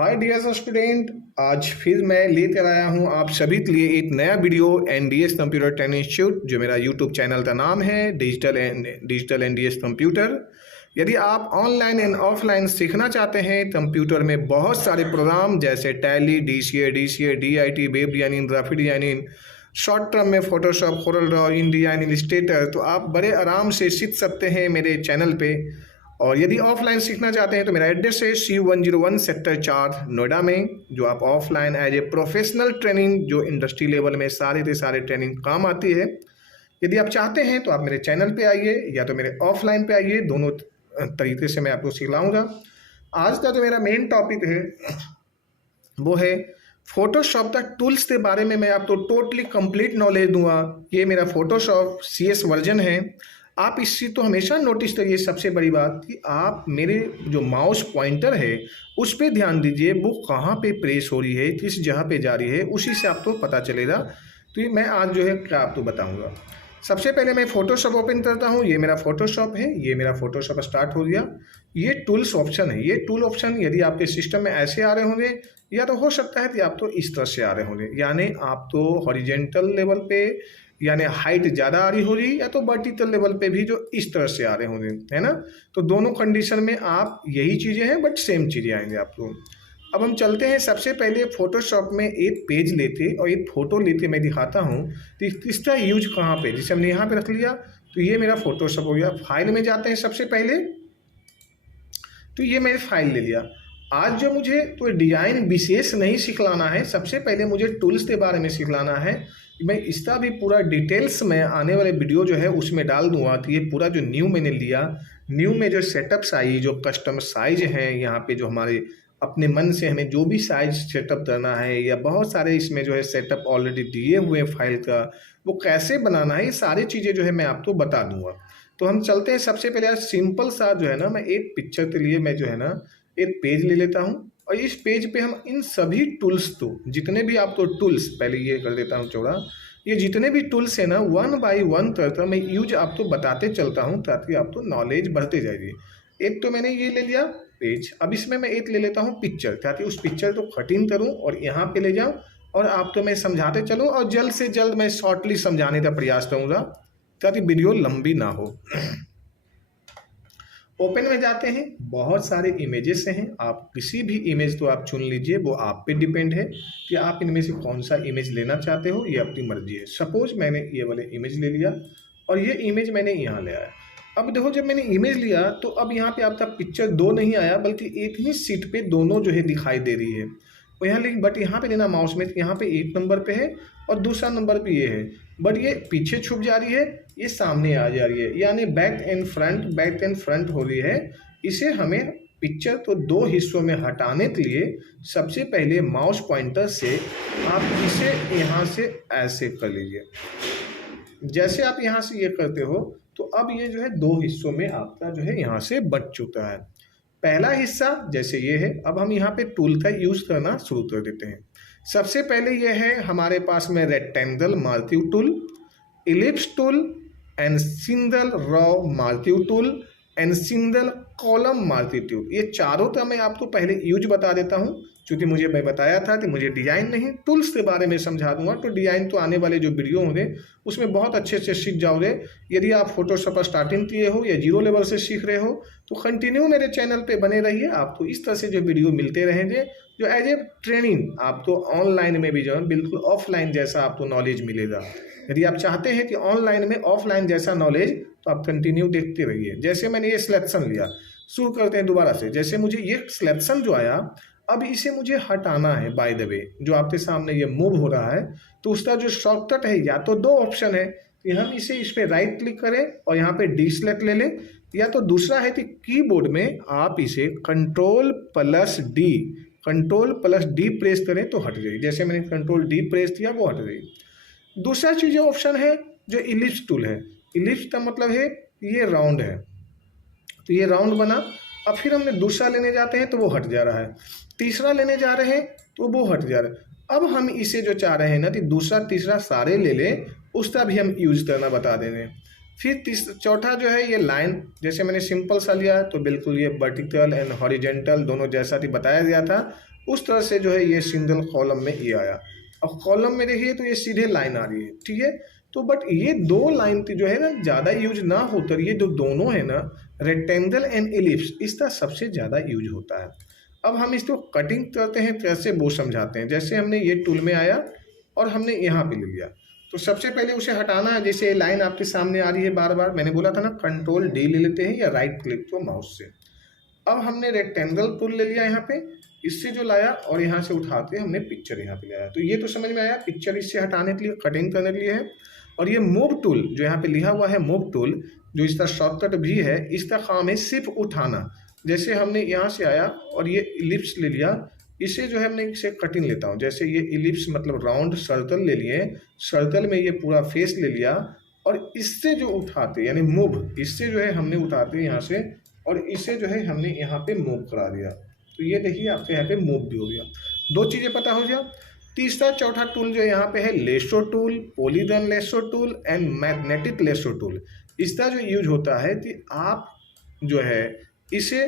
Hi dear student, आज फिर मैं लेकर आया हूँ आप सभी के लिए एक नया video NDS computer training institute, जो मेरा यूट्यूब चैनल का नाम है डिजिटल एनडीएस कंप्यूटर। यदि आप ऑनलाइन एंड ऑफलाइन सीखना चाहते हैं कंप्यूटर में बहुत सारे प्रोग्राम जैसे Tally, DCA, DIT, web designing, graphic designing, short term में Photoshop, Corel Draw, InDesign, Illustrator, तो आप बड़े आराम से सीख सकते हैं मेरे चैनल पे। और यदि ऑफलाइन सीखना चाहते हैं तो मेरा एड्रेस है C101 सेक्टर 4 नोएडा में, जो आप offline as a professional training जो इंडस्ट्री लेवल में सारे के सारे ट्रेनिंग काम आती है। यदि आप चाहते हैं तो आप मेरे चैनल पे आइए या तो मेरे ऑफलाइन पे आइए, दोनों तरीके से मैं आपको सिखलाऊंगा। आज का जो मेरा मेन टॉपिक है वो है फोटोशॉप का टूल्स के बारे में। मैं आपको टोटली कंप्लीट नॉलेज दूंगा। ये मेरा फोटोशॉप CS वर्जन है। आप इस चीज़ तो हमेशा नोटिस करिए, सबसे बड़ी बात कि आप मेरे जो माउस पॉइंटर है उस पर ध्यान दीजिए, वो कहाँ पे प्रेस हो रही है, किस जगह पे जा रही है, उसी से आपको पता चलेगा। तो ये मैं आज जो है क्या आपको बताऊंगा। सबसे पहले मैं फोटोशॉप ओपन करता हूँ। ये मेरा फोटोशॉप है, ये मेरा फोटोशॉप स्टार्ट हो गया। ये टूल्स ऑप्शन है। ये टूल ऑप्शन यदि आपके सिस्टम में ऐसे आ रहे होंगे, या तो हो सकता है कि आप तो इस तरह से आ रहे होंगे, यानी आप तो हॉरिजेंटल लेवल पे यानी हाइट ज़्यादा आ रही होगी, या तो वर्टिकल लेवल पे भी जो इस तरह से आ रहे होंगे, है ना। तो दोनों कंडीशन में आप यही चीज़ें हैं, बट सेम चीज़ें आएंगे आपको। अब हम चलते हैं। सबसे पहले फोटोशॉप में एक पेज लेते और एक फ़ोटो लेते मैं दिखाता हूँ तो इसका यूज कहाँ पे। जैसे हमने यहाँ पे रख लिया तो ये मेरा फोटोशॉप हो गया। फाइल में जाते हैं सबसे पहले, तो ये मैंने फाइल ले लिया। आज जो मुझे तो डिज़ाइन विशेष नहीं सिखलाना है, सबसे पहले मुझे टूल्स के बारे में सिखलाना है। मैं इसका भी पूरा डिटेल्स में आने वाले वीडियो जो है उसमें डाल दूंगा। तो ये पूरा जो न्यू मैंने लिया, न्यू में जो सेटअप्स आई, जो कस्टम साइज हैं, यहाँ पे जो हमारे अपने मन से हमें जो भी साइज सेटअप करना है, या बहुत सारे इसमें जो है सेटअप ऑलरेडी दिए हुए फाइल का, वो कैसे बनाना है, ये सारी चीज़ें जो है मैं आपको बता दूंगा। तो हम चलते हैं। सबसे पहले सिंपल सा जो है ना, मैं एक पिक्चर के लिए मैं जो है ना एक पेज ले लेता हूँ, और इस पेज पे हम इन सभी टूल्स तो जितने भी आपको टूल्स, पहले ये कर देता हूँ चौड़ा, ये जितने भी टूल्स है ना 1 बाय 1 करता मैं यूज आपको बताते चलता हूँ, ताकि आपको नॉलेज बढ़ते जाएगी। एक तो मैंने ये ले लिया पेज। अब इसमें मैं एक ले लेता हूँ पिक्चर, ताकि उस पिक्चर को कटिंग करूँ और यहाँ पे ले जाऊँ और आपको मैं समझाते चलूँ, और जल्द से जल्द मैं शॉर्टली समझाने का प्रयास करूँगा ताकि वीडियो लंबी ना हो। ओपन में जाते हैं। बहुत सारे इमेजेस हैं, आप किसी भी इमेज तो आप चुन लीजिए, वो आप पे डिपेंड है कि आप इनमें से कौन सा इमेज लेना चाहते हो, ये अपनी मर्जी है। सपोज मैंने ये वाले इमेज ले लिया और ये इमेज मैंने यहाँ ले आया। अब देखो, जब मैंने इमेज लिया तो अब यहाँ पे आपका पिक्चर दो नहीं आया, बल्कि एक ही सीट पे दोनों जो है दिखाई दे रही है। और यहाँ लेकिन बट यहाँ पे लेना माउस में, यहाँ पे 1 नंबर पे है और दूसरा नंबर पे ये है, बट ये पीछे छुप जा रही है, ये सामने आ जा रही है, यानी बैक एंड फ्रंट हो रही है। इसे हमें पिक्चर को 2 हिस्सों में हटाने के लिए सबसे पहले माउस पॉइंटर से आप इसे यहाँ से ऐसे कर लीजिए। जैसे आप यहाँ से ये करते हो तो अब ये जो है 2 हिस्सों में आपका जो है यहाँ से बट चुका है। पहला हिस्सा जैसे ये है। अब हम यहाँ पे टूल का यूज करना शुरू कर देते हैं। सबसे पहले ये है हमारे पास में rectangle marking tool, ellipse tool and single raw marking tool and single column marking tool. ये चारों का मैं आपको पहले यूज बता देता हूँ, क्योंकि मुझे मैं बताया था कि मुझे डिजाइन नहीं टूल्स के बारे में समझा दूंगा। तो डिजाइन तो आने वाले जो वीडियो होंगे उसमें बहुत अच्छे से सीख जाओगे। यदि आप फोटोशॉप स्टार्टिंग किए हो या 0 लेवल से सीख रहे हो तो कंटिन्यू मेरे चैनल पे बने रहिए। आपको इस तरह से जो वीडियो मिलते रहेंगे, जो एज ए ट्रेनिंग आपको ऑनलाइन में भी जो है बिल्कुल ऑफलाइन जैसा आपको नॉलेज मिलेगा। यदि आप चाहते हैं कि ऑनलाइन में ऑफलाइन जैसा नॉलेज, तो आप कंटिन्यू देखते रहिए। जैसे मैंने ये सिलेक्शन लिया, शुरू करते हैं दोबारा से। जैसे मुझे ये सिलेक्शन जो आया, अब इसे मुझे हटाना है। बाय द वे, जो आपके सामने ये मूव हो रहा है, तो उसका जो शॉर्टकट है, या तो 2 ऑप्शन है कि हम इस पे राइट क्लिक करें और यहाँ पे डीसेलेक्ट ले लें, या तो दूसरा है कि कीबोर्ड में आप इसे कंट्रोल+D प्रेस करें तो हट जाएगी। जैसे मैंने कंट्रोल D प्रेस किया, वो हट गई। दूसरा चीज ऑप्शन है जो इलिप्स टूल है। इलिप्स का मतलब है ये राउंड है, तो ये राउंड बना। अब फिर हमने दूसरा लेने जाते हैं तो वो हट जा रहा है, तीसरा लेने जा रहे हैं तो वो हट जा रहा है। अब हम इसे जो चाह रहे हैं ना कि दूसरा तीसरा सारे ले लें, उसका भी हम यूज करना बता देंगे। फिर चौथा जो है ये लाइन। जैसे मैंने सिंपल सा लिया तो बिल्कुल ये वर्टिकल एंड हॉरिजेंटल दोनों जैसा कि बताया गया था, उस तरह से जो है ये सिंगल कॉलम में ये आया। अब कॉलम में देखिए तो ये सीधे लाइन आ रही है, ठीक है। तो बट ये दो लाइन जो है ना ज़्यादा यूज ना होकर ये जो दोनों है ना रेक्टेंगल एंड एलिप्स इसका सबसे ज़्यादा यूज होता है। अब हम इसको कटिंग करते हैं कैसे वो समझाते हैं। जैसे हमने ये टूल में आया और हमने यहाँ पे ले लिया, तो सबसे पहले उसे हटाना है। जैसे लाइन आपके सामने आ रही है बार बार, मैंने बोला था ना कंट्रोल डी ले लेते हैं या राइट क्लिक तो माउस से। अब हमने रेक्टेंगल टूल ले लिया यहाँ पे, इससे जो लाया और यहाँ से उठा के हमने पिक्चर यहाँ पे लाया। तो ये तो समझ में आया, पिक्चर इससे हटाने के लिए कटिंग करने के लिए है। और ये मूव टूल जो यहाँ पे लिखा हुआ है मूव टूल, जो इसका शॉर्टकट भी है, इसका काम है सिर्फ उठाना। जैसे हमने यहाँ से आया और ये इलिप्स ले लिया, इसे जो है हमने इसे कटिंग लेता हूँ। जैसे ये इलिप्स मतलब राउंड सर्कल ले लिए, सर्कल में ये पूरा फेस ले लिया और इससे जो उठाते यानी मूव, इससे जो है हमने उठाते यहाँ से और इसे जो है हमने यहाँ पे मूव करा दिया। तो ये देखिए आपके यहाँ पे मूव भी हो गया। दो चीज़ें पता हो गया। तीसरा चौथा टूल जो यहाँ पे है lasso tool, polygon lasso tool and magnetic lasso tool. इसका जो यूज होता है कि आप जो है इसे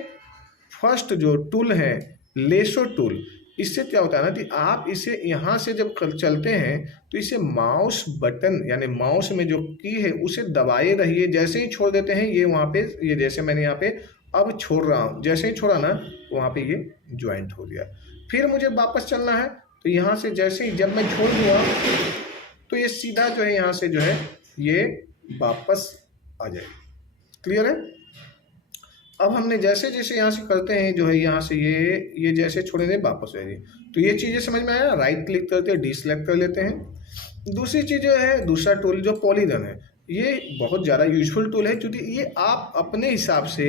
फर्स्ट जो टूल है लेसो टूल, इससे क्या होता है ना कि आप इसे यहाँ से जब चलते हैं तो इसे माउस बटन यानी माउस में जो की है उसे दबाए रहिए। जैसे ही छोड़ देते हैं ये वहाँ पे, ये जैसे मैंने यहाँ पे अब छोड़ रहा हूँ, जैसे ही छोड़ा ना वहाँ पे ये ज्वाइंट हो गया। फिर मुझे वापस चलना है तो यहाँ से जैसे ही जब मैं छोड़ दूँगा तो ये सीधा जो है यहाँ से जो है ये वापस आ जाए। क्लियर है। अब हमने जैसे जैसे यहाँ से करते हैं जो है यहाँ से ये जैसे छोड़ेंगे वापस आएगी। तो ये चीज़ें समझ में आया। राइट क्लिक करके डीसेलेक्ट कर लेते हैं। दूसरी चीज़ जो है दूसरा टूल जो पॉलीगन है, ये बहुत ज़्यादा यूजफुल टूल है क्योंकि ये आप अपने हिसाब से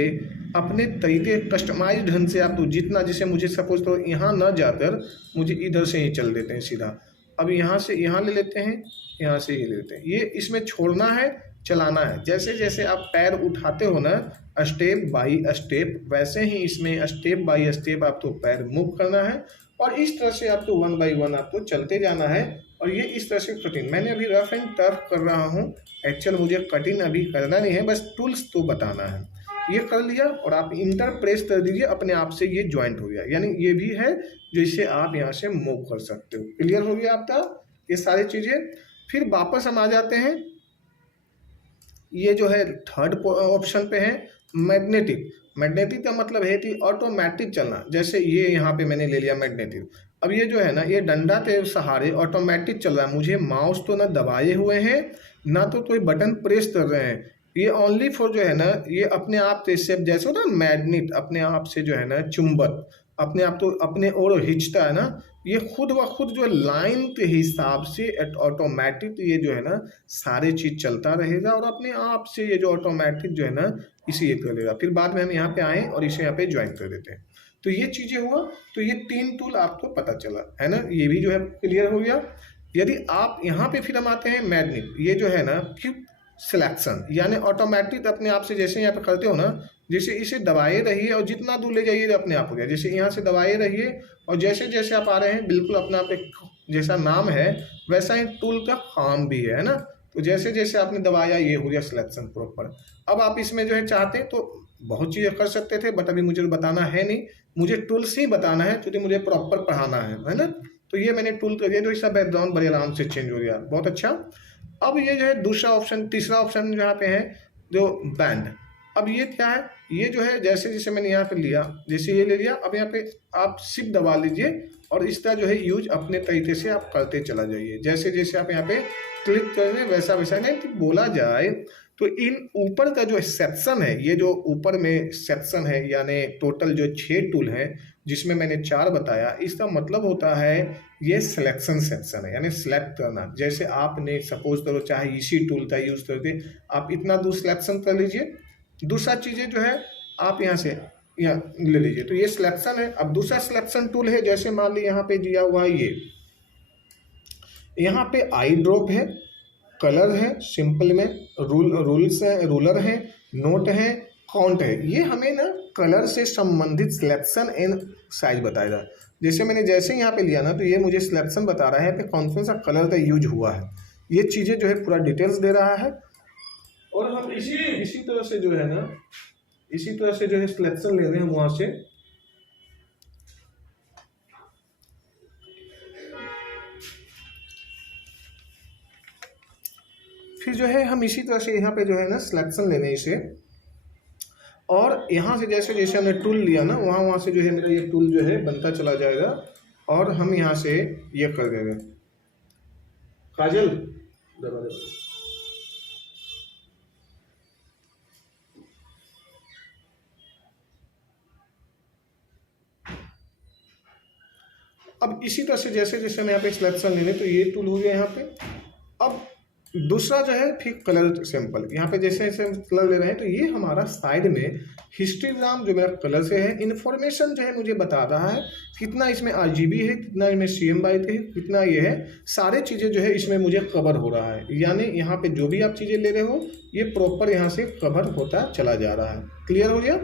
अपने तरीके कस्टमाइज ढंग से आप तो जितना, जैसे मुझे सपोज तो यहाँ ना जाकर मुझे इधर से ही चल देते हैं सीधा। अब यहाँ से यहाँ ले लेते हैं, यहाँ से ये ले लेते हैं। ये इसमें छोड़ना है, चलाना है। जैसे जैसे आप पैर उठाते हो ना स्टेप बाय स्टेप, वैसे ही इसमें स्टेप बाय स्टेप आपको पैर मूव करना है और इस तरह से आपको वन बाय वन आपको चलते जाना है। और ये इस तरह से कटिंग मैंने अभी रफ एंड टफ कर रहा हूँ, एक्चुअल मुझे कटिंग अभी करना नहीं है, बस टूल्स तो बताना है। ये कर लिया और आप इंटर प्रेस कर दीजिए, अपने आप से ये ज्वाइंट हो गया। यानी ये भी है जिससे आप यहाँ से मूव कर सकते हो। क्लियर हो गया आपका ये सारी चीज़ें। फिर वापस हम आ जाते हैं, ये जो है थर्ड ऑप्शन पे है मैग्नेटिक। मैग्नेटिक का मतलब है कि ऑटोमेटिक चलना। जैसे ये यहाँ पे मैंने ले लिया मैग्नेटिक। अब ये जो है ना ये डंडा के सहारे ऑटोमेटिक चल रहा है, मुझे माउस तो ना दबाए हुए हैं ना तो कोई बटन प्रेस कर रहे हैं। ये ओनली फॉर जो है ना ये अपने आप से जैसे होता है मैग्नेट अपने आप से जो है ना चुंबक अपने आप तो अपने और खींचता है ना, ये खुद व खुद जो लाइन के हिसाब से ऑटोमेटिक ये जो है ना सारे चीज़ चलता रहेगा और अपने आप से ये जो ऑटोमेटिक जो है ना इसे ये कर लेगा। फिर बाद में हम यहाँ पे आए और इसे यहाँ पे ज्वाइन कर देते हैं। तो ये चीज़ें हुआ। तो ये 3 टूल आपको पता चला है ना, ये भी जो है क्लियर हो गया। यदि आप यहाँ पे फिर हम आते हैं मैग्नेट, ये जो है ना क्विक सिलेक्शन यानी ऑटोमेटिक अपने आप से जैसे यहाँ पे करते हो ना, जैसे इसे दबाए रहिए और जितना दूर ले जाइए अपने आप हो गया। जैसे यहाँ से दबाए रहिए और जैसे जैसे आप आ रहे हैं बिल्कुल अपना आप एक जैसा नाम है वैसा ही टूल का काम भी है ना। तो जैसे जैसे आपने दबाया ये हो गया सिलेक्शन प्रॉपर। अब आप इसमें जो है चाहते हैं तो बहुत चीज़ें कर सकते थे बट अभी मुझे बताना है नहीं, मुझे टूल्स ही बताना है क्योंकि मुझे प्रॉपर पढ़ाना है ना। तो ये मैंने टूल कर दिया तो इसका बैकग्राउंड बड़े आराम से चेंज हो गया, बहुत अच्छा। अब ये जो है दूसरा ऑप्शन तीसरा ऑप्शन यहाँ पे है जो बैंड। अब ये क्या है, ये जो है जैसे जैसे मैंने यहाँ पे लिया, जैसे ये ले लिया, अब यहाँ पे आप शिफ्ट दबा लीजिए और इसका जो है यूज अपने तरीके से आप करते चला जाइए। जैसे जैसे आप यहाँ पे क्लिक करेंगे वैसा वैसा नहीं कि बोला जाए तो इन ऊपर का जो सेक्शन है, ये जो ऊपर में सेक्शन है यानी टोटल जो 6 टूल हैं जिसमें मैंने 4 बताया, इसका मतलब होता है ये सिलेक्शन सेक्शन है यानी सिलेक्ट करना। जैसे आपने सपोज करो चाहे इसी टूल का यूज करके आप इतना दूर सिलेक्शन कर लीजिए। दूसरा चीज़ें जो है आप यहाँ से यहाँ ले लीजिए, तो ये सिलेक्शन है। अब दूसरा सिलेक्शन टूल है, जैसे मान ली यहाँ पे दिया हुआ है ये, यहाँ पे आई ड्रॉप है, कलर है, सिंपल में रूल्स है, रूलर है, नोट है, काउंट है। ये हमें ना कलर से संबंधित सिलेक्शन एंड साइज बताएगा। जैसे मैंने जैसे यहाँ पे लिया ना तो ये मुझे सिलेक्शन बता रहा है पे कौन सा कलर का यूज हुआ है, ये चीज़ें जो है पूरा डिटेल्स दे रहा है। और हम इसी तरह से जो है ना इसी तरह से जो है सिलेक्शन ले रहे हैं वहाँ से, फिर जो है हम इसी तरह से यहाँ पे जो है ना सिलेक्शन लेने इसे, और यहाँ से जैसे जैसे हमने टूल लिया ना वहाँ वहाँ से जो है मेरा ये टूल जो है बनता चला जाएगा, और हम यहाँ से ये कर देंगे। काजल दबा दे। अब इसी तरह से जैसे जैसे हम यहाँ पे सिलेक्शन लेंगे तो ये टूल हो गया यहाँ पे। अब दूसरा जो है फिर कलर सैंपल, यहाँ पे जैसे जैसे हम कलर ले रहे हैं तो ये हमारा साइड में हिस्टोग्राम जो मेरा कलर से है, इन्फॉर्मेशन जो है मुझे बता रहा है कितना इसमें RGB है, कितना इसमें CMYK है, कितना ये है, सारे चीज़ें जो है इसमें मुझे कवर हो रहा है। यानी यहाँ पे जो भी आप चीज़ें ले रहे हो ये प्रॉपर यहाँ से कवर होता चला जा रहा है। क्लियर हो गया।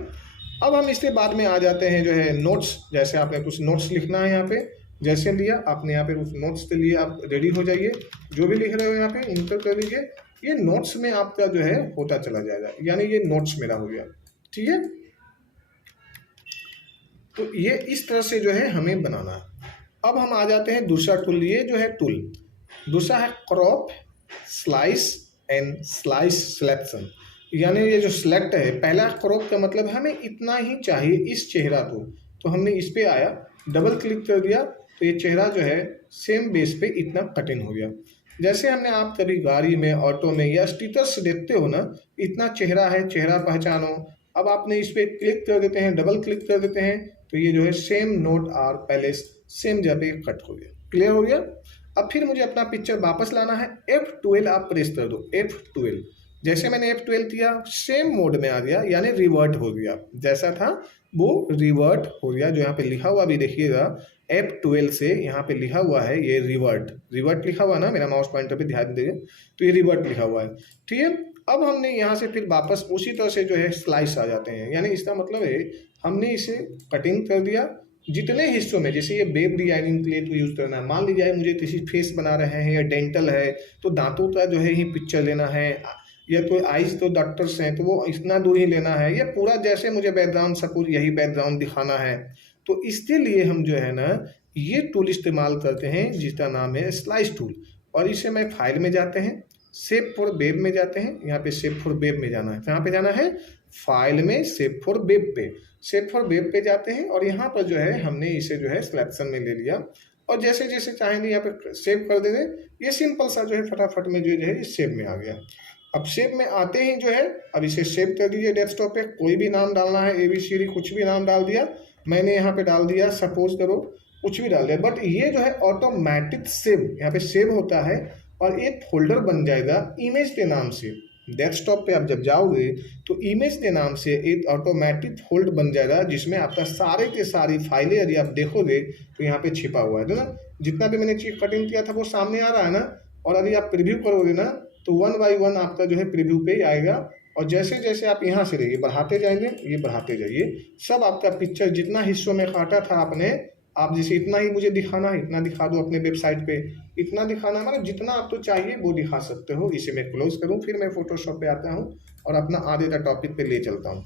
अब हम इसके बाद में आ जाते हैं जो है नोट्स। जैसे आपने कुछ नोट्स लिखना है यहाँ पे, जैसे लिया आपने यहाँ पे उस नोट्स के लिए आप रेडी हो जाइए। जो भी लिख रहे हो यहाँ पे इंटर कर लीजिए, ये नोट्स में आपका जो है होता चला जाएगा, यानी ये नोट्स मेरा हो गया। ठीक है, तो ये इस तरह से जो है हमें बनाना है। अब हम आ जाते हैं दूसरा टूल। ये जो है टूल दूसरा है crop, slice and slice selection. यानी ये जो सिलेक्ट है, पहला क्रॉप का मतलब हमें इतना ही चाहिए इस चेहरा को, तो हमने इस पे आया, डबल क्लिक कर दिया तो ये चेहरा जो है सेम बेस पे इतना कटिंग हो गया। जैसे हमने आप कभी गाड़ी में, ऑटो में या स्टिकर्स देखते हो ना, इतना चेहरा है, चेहरा पहचानो। अब आपने इस पर क्लिक कर देते हैं, डबल क्लिक कर देते हैं तो ये जो है सेम नोट आर पैलेस सेम जगह पे कट हो गया। क्लियर हो गया। अब फिर मुझे अपना पिक्चर वापस लाना है। F12 आप प्रेस कर दो, F12। जैसे मैंने F12 किया सेम मोड में आ गया, यानी रिवर्ट हो गया, जैसा था वो रिवर्ट हो गया। जो यहाँ पे लिखा हुआ भी देखिएगा F12 से यहाँ पे लिखा हुआ है ये रिवर्ट, रिवर्ट लिखा हुआ ना, मेरा माउस पॉइंटर पे ध्यान दीजिए तो ये रिवर्ट लिखा हुआ है। ठीक है, अब हमने यहाँ से फिर वापस उसी तरह से जो है स्लाइस आ जाते हैं। यानी इसका मतलब है हमने इसे कटिंग कर दिया जितने हिस्सों में, जैसे ये वेब डिजाइनिंग के लिए तो यूज़ करना है। मान लीजिए मुझे किसी फेस बना रहे हैं या डेंटल है तो दांतों का जो है ही पिक्चर लेना है, या कोई आइज तो डॉक्टर्स हैं तो वो इतना दूर ही लेना है, या पूरा जैसे मुझे बैकग्राउंड सपोज यही बैकग्राउंड दिखाना है, तो इसके लिए हम जो है ना ये टूल इस्तेमाल करते हैं जिसका नाम है स्लाइस टूल। और इसे मैं फाइल में जाते हैं, सेव फॉर वेब में जाते हैं। यहाँ पे सेव फॉर वेब में जाना है, कहाँ पे जाना है, फाइल में सेव फॉर वेब पे, सेव फॉर वेब पे जाते हैं। और यहाँ पर जो है हमने इसे जो है सिलेक्शन में ले लिया, और जैसे जैसे चाहेंगे यहाँ पे सेव कर देंगे। ये सिंपल सा जो है फटाफट में जो है इस सेव में आ गया। अब सेव में आते ही जो है अब इसे सेव कर दीजिए डेस्कटॉप पे। कोई भी नाम डालना है, ABCD कुछ भी नाम डाल दिया, मैंने यहाँ पे डाल दिया सपोज करो, कुछ भी डाल दिया। बट ये जो है ऑटोमेटिक सेव यहाँ पे सेव होता है और एक फोल्डर बन जाएगा इमेज के नाम से। डेस्कटॉप पे आप जब जाओगे तो इमेज के नाम से एक ऑटोमेटिक फोल्डर बन जाएगा जिसमें आपका सारे के सारी फाइलें यदि आप देखोगे तो यहाँ पे छिपा हुआ है ना। जितना भी मैंने चीज कटिंग किया था वो सामने आ रहा है ना। और यदि आप प्रीव्यू करोगे ना तो 1 बाय 1 आपका जो है प्रीव्यू पे ही आएगा। और जैसे जैसे आप यहाँ से रहिए बढ़ाते जाएंगे, ये बढ़ाते जाइए, सब आपका पिक्चर जितना हिस्सों में काटा था आपने, आप जैसे इतना ही मुझे दिखाना है इतना दिखा दो अपने वेबसाइट पे, इतना दिखाना मतलब जितना आपको चाहिए वो दिखा सकते हो। इसे मैं क्लोज करूँ, फिर मैं फोटोशॉप पे आता हूँ और अपना आगे का टॉपिक पे ले चलता हूँ।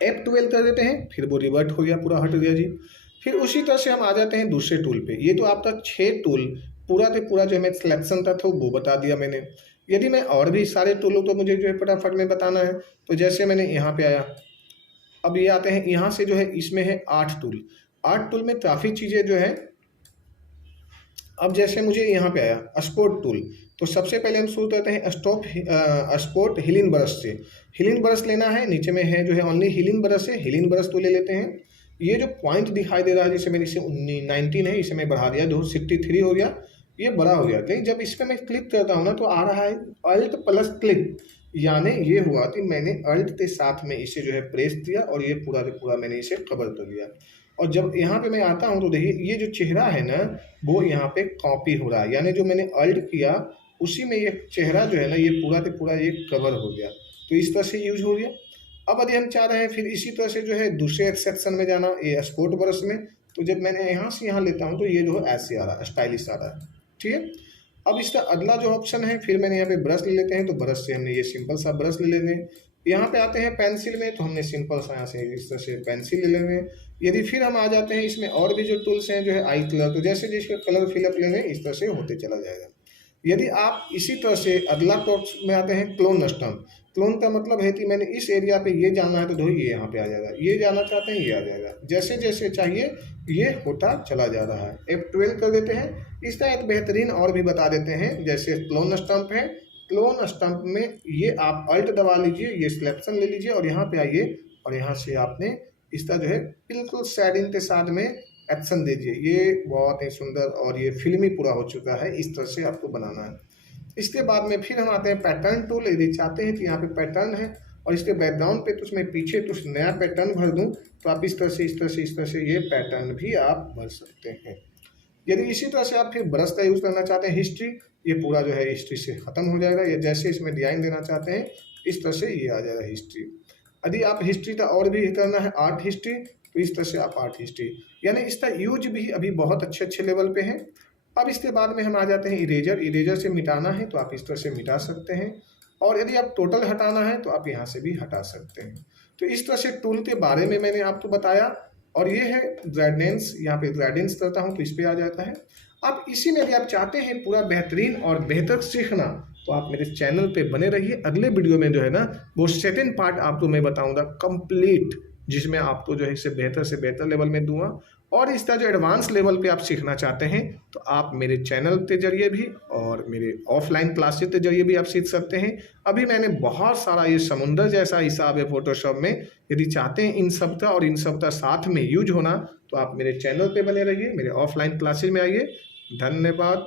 F12 कर देते हैं, फिर वो रिवर्ट हो गया, पूरा हट गया जी। फिर उसी तरह से हम आ जाते हैं दूसरे टूल पे। ये तो आपका 6 टूल पूरा के पूरा जो हमें सिलेक्शन था तो वो बता दिया मैंने। यदि मैं और भी सारे टूलों तो मुझे जो है फटाफट में बताना है। तो जैसे मैंने यहाँ पे आया, अब ये आते हैं यहाँ से जो है इसमें है 8 टूल। 8 टूल में काफ़ी चीज़ें जो है, अब जैसे मुझे यहाँ पे आया स्पोर्ट टूल, तो सबसे पहले हम शुरू करते हैं स्पोर्ट हीलिंग ब्रश से। हीलिंग ब्रश लेना है, नीचे में है जो है ओनली हीलिंग ब्रश है, हीलिंग ब्रश तो ले लेते हैं। ये जो पॉइंट दिखाई दे रहा है जिसे मैंने इसे 19 है, इसे मैं बढ़ा दिया, 263 हो गया, ये बड़ा हो गया। लेकिन जब इस पर मैं क्लिक करता हूँ ना तो आ रहा है अल्ट प्लस क्लिक, यानी ये हुआ कि मैंने अल्ट के साथ में इसे जो है प्रेस दिया और ये पूरा का पूरा मैंने इसे कवर कर दिया। और जब यहाँ पे मैं आता हूँ तो देखिए ये जो चेहरा है ना वो यहाँ पे कॉपी हो रहा है, यानी जो मैंने अल्ट किया उसी में ये चेहरा जो है ना ये पूरा के पूरा ये कवर हो गया। तो इस तरह से यूज हो गया। अब यदि हम चाह रहे हैं फिर इसी तरह से जो है दूसरे सेक्शन में जाना, ये स्पोर्ट ब्रश में, तो जब मैंने यहाँ से यहाँ लेता हूँ तो ये जो है ऐसे आ रहा है, स्टाइलिश आ रहा है। ठीक है, अब इसका अगला जो ऑप्शन है, फिर मैंने यहाँ पे ब्रश ले लेते हैं, तो ब्रश से हमने ये सिंपल सा ब्रश ले लेते हैं। यहाँ पे आते हैं पेंसिल में, तो हमने सिंपल सा यहाँ से इस तरह से पेंसिल ले लेंगे। यदि फिर हम आ जाते हैं इसमें और भी जो टूल्स हैं जो है आई कलर, तो जैसे जिसके कलर फिलअप लेंगे इस तरह से होते चला जाएगा। यदि आप इसी तरह से अगला कोर्स में आते हैं क्लोन स्टम्प। क्लोन का मतलब है कि मैंने इस एरिया पे ये जाना है तो धो ये यहाँ पे आ जाएगा, ये जाना चाहते हैं ये आ जाएगा, जैसे जैसे चाहिए ये होता चला जा रहा है। F12 कर देते हैं। इस तरह एक बेहतरीन और भी बता देते हैं, जैसे क्लोन स्टम्प है। क्लोन स्टम्प में ये आप अल्ट दबा लीजिए, ये सिलेक्शन ले लीजिए और यहाँ पे आइए और यहाँ से आपने इस तरह जो है बिल्कुल शेडिंग के साथ में एक्शन दीजिए। ये बहुत ही सुंदर और ये फिल्मी पूरा हो चुका है। इस तरह से आपको बनाना है। इसके बाद में फिर हम आते हैं पैटर्न टूल। यदि चाहते हैं कि यहाँ पे पैटर्न है और इसके बैकग्राउंड पे कुछ मैं पीछे कुछ नया पैटर्न भर दूं, तो आप इस तरह से इस तरह से इस तरह से ये पैटर्न भी आप भर सकते हैं। यदि इसी तरह से आप फिर ब्रश का यूज़ करना चाहते हैं हिस्ट्री, ये पूरा जो है हिस्ट्री से ख़त्म हो जाएगा। ये जैसे इसमें डिजाइन देना चाहते हैं इस तरह से ये आ जाएगा हिस्ट्री। यदि आप हिस्ट्री का और भी करना है आर्ट हिस्ट्री, तो इस तरह से आप आर्ट हिस्ट्री, यानी इसका यूज भी अभी बहुत अच्छे अच्छे लेवल पे है। अब इसके बाद में हम आ जाते हैं इरेजर। इरेजर से मिटाना है तो आप इस तरह से मिटा सकते हैं, और यदि आप टोटल हटाना है तो आप यहाँ से भी हटा सकते हैं। तो इस तरह से टूल के बारे में मैंने आपको बताया। और ये है ग्रेडेंस, यहाँ पे ग्रेडेंस करता हूँ तो इस पर आ जाता है। अब इसी में यदि आप चाहते हैं पूरा बेहतरीन और बेहतर सीखना, तो आप मेरे चैनल पे बने रहिए। अगले वीडियो में जो है ना वो सेकंड पार्ट आपको मैं बताऊंगा कंप्लीट, जिसमें आपको जो है इससे बेहतर लेवल में दूंगा। और इसका जो एडवांस लेवल पे आप सीखना चाहते हैं तो आप मेरे चैनल के जरिए भी और मेरे ऑफलाइन क्लासेस के जरिए भी आप सीख सकते हैं। अभी मैंने बहुत सारा ये समुंदर जैसा हिसाब है फोटोशॉप में। यदि चाहते हैं इन सब का और इन सब का साथ में यूज होना, तो आप मेरे चैनल पे बने रहिए, मेरे ऑफलाइन क्लासेस में आइए। धन्यवाद।